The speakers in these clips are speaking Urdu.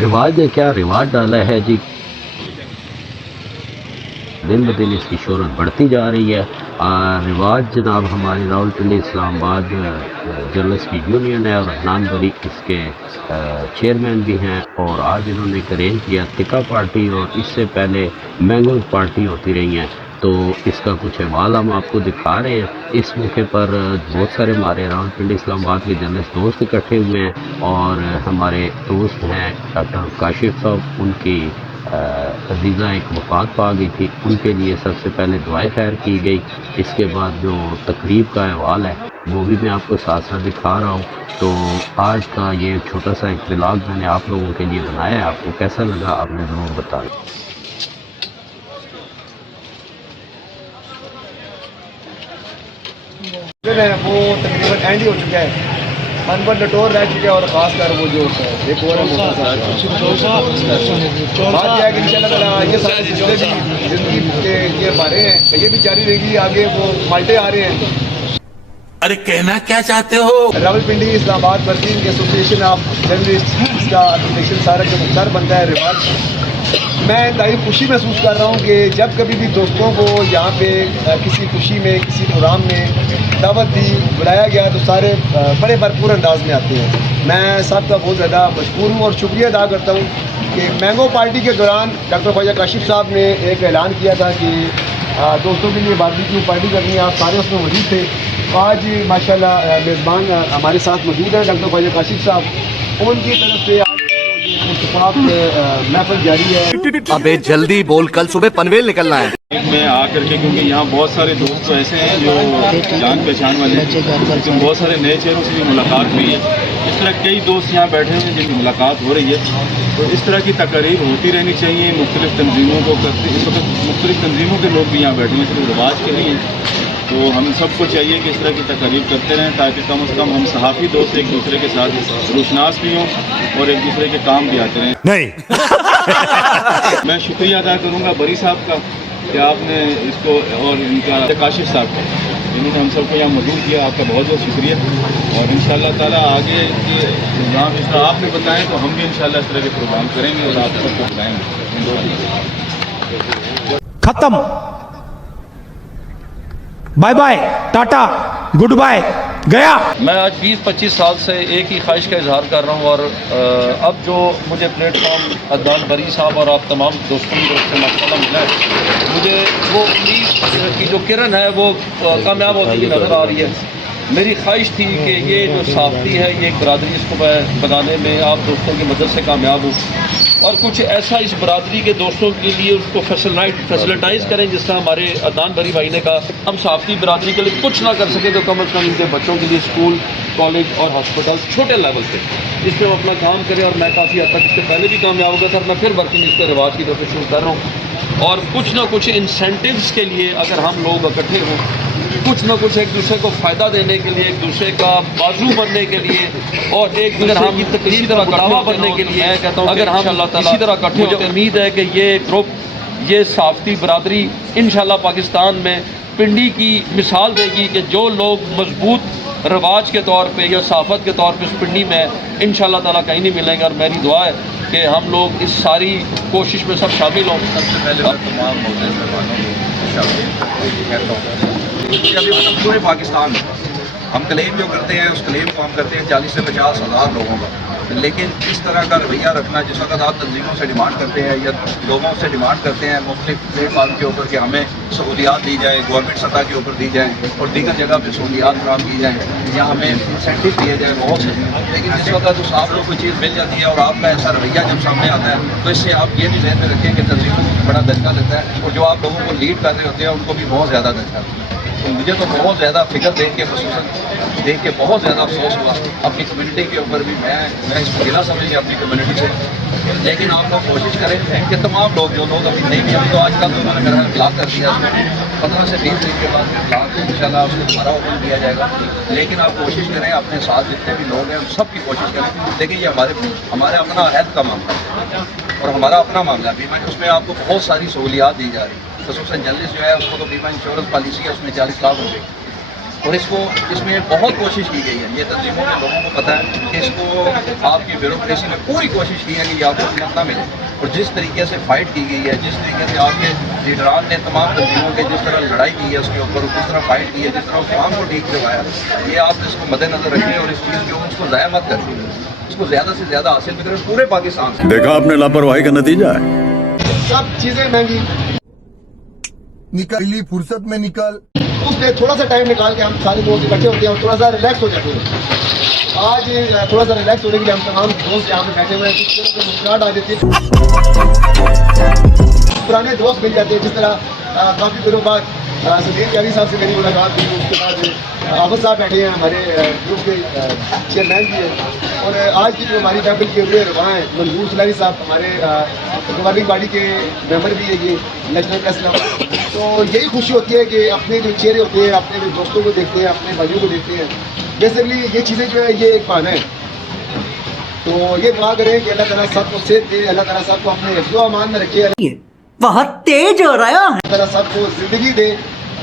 رواج نے کیا رواج ڈالا ہے جی، دن بدن اس کی شہرت بڑھتی جا رہی ہے۔ رواج جناب ہمارے راولپنڈی اسلام آباد جرنلسٹ کی یونین ہے، اور عدنان بری اس کے چیئرمین بھی ہیں، اور آج انہوں نے ایک ارینج کیا تکا پارٹی، اور اس سے پہلے مینگو پارٹی ہوتی رہی ہیں، تو اس کا کچھ احوال ہم آپ کو دکھا رہے ہیں۔ اس موقع پر بہت سارے ہمارے راولپنڈی اسلام آباد کے جرنلسٹ دوست اکٹھے ہوئے ہیں، اور ہمارے دوست ہیں ڈاکٹر کاشف صاحب، ان کی عزیزہ ایک وفات پا گئی تھی، ان کے لیے سب سے پہلے دعائے خیر کی گئی۔ اس کے بعد جو تقریب کا احوال ہے وہ بھی میں آپ کو ساتھ ساتھ دکھا رہا ہوں۔ تو آج کا یہ چھوٹا سا ایک ولاگ میں نے آپ لوگوں کے لیے بنایا ہے، آپ کو کیسا لگا آپ نے ضرور بتانا۔ وہ تقریباً اینڈ ہی ہو چکا ہے، انور نٹور رہ چکے ہیں، اور خاص کر وہ جو ایک اور بات یہ ہے کہ انشاءاللہ تعالیٰ یہ سارے سلسلے بھی زندگی کے یہ بارے ہیں، یہ بھی جاری رہے گی۔ آگے وہ مالٹے آ رہے ہیں۔ ارے کہنا کیا چاہتے ہو؟ راولپنڈی اسلام آباد ورکنگ ایسوسیشن آف جرنلسٹ، اس کا ایسوسیشن سارا جو سر بنتا ہے رواج، میں انتہائی خوشی محسوس کر رہا ہوں کہ جب کبھی بھی دوستوں کو یہاں پہ کسی خوشی میں کسی پروگرام میں دعوت دی بلایا گیا تو سارے بڑے بھرپور انداز میں آتے ہیں۔ میں سب کا بہت زیادہ مشکور ہوں اور شکریہ ادا کرتا ہوں کہ مینگو پارٹی کے دوران ڈاکٹر خواجہ کاشف صاحب نے ایک اعلان کیا تھا کہ دوستوں کے لیے باربیکیو پارٹی کرنی ہے، آپ سارے اس میں موجود تھے۔ آج ماشاءاللہ میزبان ہمارے ساتھ موجود ہیں ڈاکٹر خواجہ کاشف صاحب، ان کی طرف سے اتفاق محفل جاری ہے۔ ابے جلدی بول، کل صبح پنویل نکلنا ہے۔ میں آ کر کے، کیونکہ یہاں بہت سارے دوست تو ایسے ہیں جو جان پہچان والے ہیں، لیکن بہت سارے نئے چہروں سے بھی ملاقات ہوئی ہے۔ اس طرح کئی دوست یہاں بیٹھے ہوئے ہیں جن کی ملاقات ہو رہی ہے، تو اس طرح کی تقاریر ہوتی رہنی چاہیے۔ مختلف تنظیموں کو کرتے، اس وقت مختلف تنظیموں کے لوگ بھی یہاں بیٹھے ہوئے ہیں، صرف رواج کے لیے، تو ہم سب کو چاہیے کہ اس طرح کی تقاریر کرتے رہیں تاکہ کم از کم ہم صحافی دوست ایک دوسرے کے ساتھ روشناس بھی ہوں اور ایک دوسرے کے کام بھی آتے رہیں۔ نہیں میں شکریہ ادا کروں گا بری صاحب کا کہ آپ نے اس کو، اور ان کا کاشف صاحب کا، انہوں نے ہم سب کو یہاں موجود کیا، آپ کا بہت بہت شکریہ۔ اور انشاءاللہ تعالیٰ آگے کے پروگرام جس طرح آپ نے بتائیں تو ہم بھی انشاءاللہ اس طرح کے پروگرام کریں گے اور آپ سب کو بتائیں گے۔ ختم، bye bye, tata, goodbye, گیا۔ میں آج 20-25 سال سے ایک ہی خواہش کا اظہار کر رہا ہوں، اور اب جو مجھے پلیٹ فارم عدنان بری صاحب اور آپ تمام دوستوں کی طرف سے ماشاءاللہ ملا ہے، مجھے وہ امید کی جو کرن ہے وہ کامیاب ہوتی ہوئی نظر آ رہی ہے۔ میری خواہش تھی کہ یہ جو صحافتی ہے، یہ ایک برادری، اس کو میں بنانے میں آپ دوستوں کی مدد سے کامیاب ہوں، اور کچھ ایسا اس برادری کے دوستوں کے لیے اس کو فیسلٹائز کریں، جس طرح ہمارے عدنان بری بھائی نے کہا ہم صحافتی برادری کے لیے کچھ نہ کر سکے تو کم از کم ان کے بچوں کے لیے اسکول، کالج اور ہاسپٹل چھوٹے لیول پہ اس پہ ہم اپنا کام کریں، اور میں کافی حد تک اس سے پہلے بھی کامیاب ہو گیا تھا، اور میں پھر ورکنگ اس کے رواج کی طرف شروع کر رہا ہوں، اور کچھ نہ کچھ انسینٹیوز کے لیے اگر ہم لوگ اکٹھے ہوں، کچھ نہ کچھ ایک دوسرے کو فائدہ دینے کے لیے، ایک دوسرے کا بازو بننے کے لیے، اور ایک دوسرے کی تقریر کا بڑھاوا بننے کے لیے، اگر ہم اسی طرح اکٹھے ہوتے ہیں، امید ہے کہ یہ گروپ، یہ صحافتی برادری انشاءاللہ پاکستان میں پنڈی کی مثال دے گی کہ جو لوگ مضبوط رواج کے طور پہ یا صحافت کے طور پہ اس پنڈی میں انشاءاللہ تعالیٰ کہیں نہیں ملیں گے، اور میری دعا ہے کہ ہم لوگ اس ساری کوشش میں سب شامل ہوں۔ سب سے پہلے میں تمام معزز مہمانوں کو کہتا ہوں کہ ابھی مطلب پورے پاکستان میں ہم کلیم جو کرتے ہیں، اس کلیم کو ہم کرتے ہیں 40 سے 50 ہزار لوگوں کا، لیکن اس طرح کا رویہ رکھنا جس وقت آپ تنظیموں سے ڈیمانڈ کرتے ہیں یا لوگوں سے ڈیمانڈ کرتے ہیں مختلف پلیٹ فارم کے اوپر کہ ہمیں سہولیات دی جائیں، گورنمنٹ سطح کے اوپر دی جائیں اور دیگر جگہ پہ سہولیات فراہم کی جائیں یا ہمیں انسینٹیو دیے جائیں بہت سے، لیکن جس وقت اس آپ لوگ کو چیز مل جاتی ہے اور آپ کا ایسا رویہ جب سامنے آتا ہے تو اس سے آپ یہ بھی ذہن میں رکھیں کہ تنظیموں کو بڑا دھچکا دیتا ہے، اور جو آپ لوگوں کو لیڈ کر رہے ہوتے ہیں ان کو بھی بہت زیادہ دھچکا دیتا ہے۔ تو مجھے تو بہت زیادہ فکر دیکھ کے، خصوصاً دیکھ کے بہت زیادہ افسوس ہوا اپنی کمیونٹی کے اوپر بھی۔ میں اس کو گلا سمجھ گیا اپنی کمیونٹی سے، لیکن آپ لوگ کوشش کریں کہ تمام لوگ جو لوگ ابھی نہیں بھی ابھی تو آج کل تو انہوں نے میرا بلاک کر دیا، 15 سے 20 دن کے بعد بلاک انشاءاللہ اس کو دوبارہ اوپن کیا جائے گا، لیکن آپ کوشش کریں اپنے ساتھ جتنے بھی لوگ ہیں ان سب کی کوشش کریں۔ دیکھیں یہ ہمارا اپنا عہد کا معاملہ ہے اور ہمارا اپنا معاملہ ہے، بیمہ اس میں آپ کو بہت ساری سہولیات دی جا رہی ہے، خصوصاً جرنلسٹ جو ہے اس کو تو بیمہ انشورنس پالیسی ہے، اس میں 40 لاکھ روپے اور اس میں بہت کوشش کی گئی ہے، یہ تنظیموں کے لوگوں کو پتہ ہے کہ اس کو آپ کی بیوروکریسی نے پوری کوشش کی ہے کہ یہ آپ کو خدمت نہ ملے، اور جس طریقے سے فائٹ کی گئی ہے، جس طریقے سے آپ کے لیڈران نے تمام تنظیموں کے جس طرح لڑائی کی ہے اس کے اوپر، جس طرح فائٹ کی ہے، جس طرح عوام کو ٹھیک کروایا، یہ آپ اس کو مد نظر رکھیں اور اس چیز کو اس کو ضائع مت کریں، اس کو زیادہ سے زیادہ حاصل کریں پورے پاکستان سے۔ دیکھا آپ نے لاپرواہی کا نتیجہ ہے۔ سب چیزیں مہنگی، نکلی فرصت میں نکل، اس میں تھوڑا سا ٹائم نکال کے ہم سارے دوست اکٹھے ہوتے ہیں اور تھوڑا سا ریلیکس ہو جاتے ہیں۔ آج تھوڑا سا ریلیکس ہونے کے لیے ہم تمام دوست یہاں پہ بیٹھے ہوئے ہیں، جس طرح سے مسکراہٹ آ جاتی ہے، پرانے دوست مل جاتے ہیں، جس طرح کافی دنوں بعد سدیر پیاری صاحب سے میری ملاقات ہوئی، اس کے بعد آفت صاحب بیٹھے ہیں، ہمارے گروپ کے چیئرمین بھی ہیں، اور آج کی جو ہماری فیملی کے ہوئے رواں ہیں منظور سلاری صاحب ہمارے گورننگ باڈی کے ممبر بھی ہے، یہ نیشنل پریس، تو یہی خوشی ہوتی ہے کہ اپنے جو چہرے ہوتے ہیں، اپنے جو دوستوں کو دیکھتے ہیں، اپنے بھائیوں کو دیکھتے ہیں، بیسکلی یہ چیزیں جو ہے یہ ایک بہانہ ہے۔ تو یہ دعا کریں کہ اللہ تعالیٰ سب کو صحت دے، اللہ تعالیٰ سب کو اپنے حفظ و امان میں رکھے، بہت تیز ہو رہا ہے، اللہ تعالیٰ سب کو زندگی دے،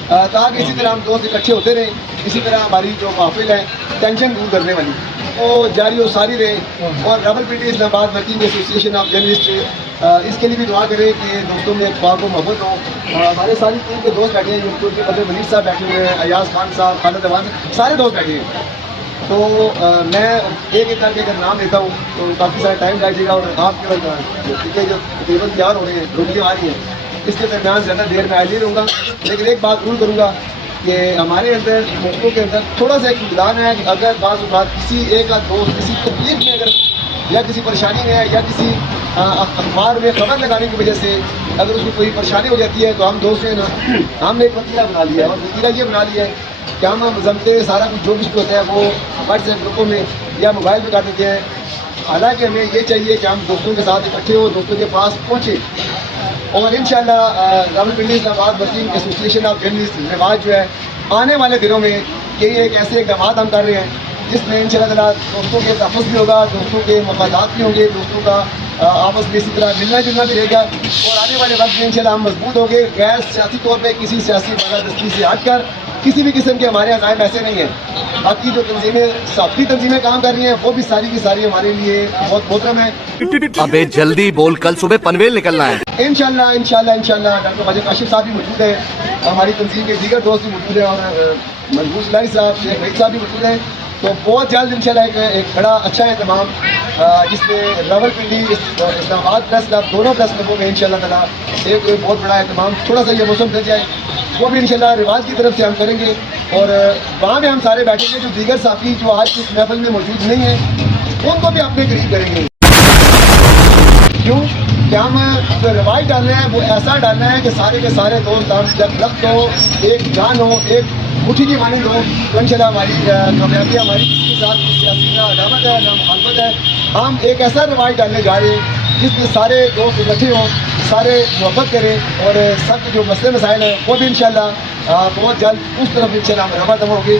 تاکہ اسی طرح ہم دوست اکٹھے ہوتے رہیں، اسی طرح ہماری جو محفل ہے ٹینشن دور کرنے والی وہ جاری و ساری رہے، اور رابل پی ٹی اسلام آباد ورکنگ ایسوسیشن آف جرنلسٹ اس کے لیے بھی دعا کریں کہ دوستوں میں اتفاق و محبت ہو۔ ہمارے ساری ٹیم کے دوست بیٹھے ہیں، یونیورسٹی کے بدر منیر صاحب بیٹھے ہوئے ہیں، ایاز خان صاحب، خالد اوان صاحب، سارے دوست بیٹھے ہیں۔ تو میں ایک ایک کر کے اگر نام لیتا ہوں تو کافی سارا ٹائم لگ جائے گا، اور آپ کے جو تقریباً تیار ہو رہے ہیں، روٹیاں آ رہی ہیں، اس کے درمیان زیادہ دیر میں نہیں رہوں گا، لیکن ایک بات ضرور کروں گا کہ ہمارے اندر ملکوں کے اندر تھوڑا سا ایک امتحان ہے کہ اگر بعض اوقات کسی ایک آدھ دوست کسی تکلیف میں اگر یا کسی پریشانی میں ہے یا کسی اخبار میں خبر لگانے کی وجہ سے اگر اس کو کوئی پریشانی ہو جاتی ہے، تو ہم دوست ہیں نا، ہم نے ایک وسیلہ بنا لیا ہے، اور وسیلہ یہ بنا لیا ہے کہ ہم ضمتے سارا کچھ جو کچھ ہوتا ہے وہ واٹس ایپ گروپوں میں یا موبائل پہ کر دیتے ہیں، حالانکہ ہمیں یہ چاہیے کہ ہم دوستوں کے ساتھ اکٹھے ہوں، دوستوں کے پاس پہنچے، اور انشاءاللہ راولپنڈی اسلام آباد ورکنگ ایسوسیشن آف جرنلسٹ رواج جو ہے آنے والے دنوں میں یہی ایک ایسے اقدامات ہم کر رہے ہیں جس میں انشاءاللہ تعالیٰ دوستوں کے تحفظ بھی ہوگا، دوستوں کے مفادات بھی ہوں گے، دوستوں کا آپس میں اسی طرح ملنا جلنا بھی رہے گا، اور آنے والے وقت میں انشاءاللہ ہم مضبوط ہوں گے، غیر سیاسی طور پہ کسی سیاسی بالادستی سے ہٹ کر کسی بھی قسم کے ہمارے عزائم ایسے نہیں ہیں۔ باقی جو تنظیمیں صحافتی تنظیمیں کام کر رہی ہیں وہ بھی ساری کی ساری ہمارے لیے بہت محترم ہیں۔ ابے جلدی بول، کل صبح پنویل نکلنا ہے۔ انشاءاللہ ڈاکٹر واجد کاشف صاحب بھی موجود ہیں، ہماری تنظیم کے دیگر دوست بھی موجود ہیں، اور منظور سلاری صاحب، شیخ وحید صاحب بھی موجود ہیں۔ تو بہت جلد انشاءاللہ ایک بڑا اچھا اہتمام جس میں راولپنڈی اسلام آباد پریس کلب دونوں پریس کلبوں میں انشاءاللہ تعالیٰ ایک بہت بڑا اہتمام تھوڑا سا یہ موسم ڈل جائے وہ بھی انشاءاللہ رواج کی طرف سے ہم کریں گے، اور وہاں میں ہم سارے بیٹھیں گے جو دیگر صحافی جو آج کی اس محفل میں موجود نہیں ہیں ان کو بھی اپنے قریب کریں گے۔ کیوں کہ ہم جو روایت ڈالنا ہے وہ ایسا ڈالنا ہے کہ سارے کے سارے دوست ہم جب لخت ہو، ایک جان ہو، ایک مٹھی کی مانند ہو، تو انشاءاللہ ہماری کامیابی ہماری کسی کے ساتھ سیاسی نہ عداوت ہے نہ مخالفت ہے، ہم ایک ایسا روایت ڈالنے جا رہے ہیں جس میں سارے دوست اکٹھے ہوں، سارے محبت کریں، اور سب کے جو مسئلے مسائل ہیں وہ بھی انشاءاللہ بہت جلد اس طرف انشاءاللہ ہم رواں ہوں گے۔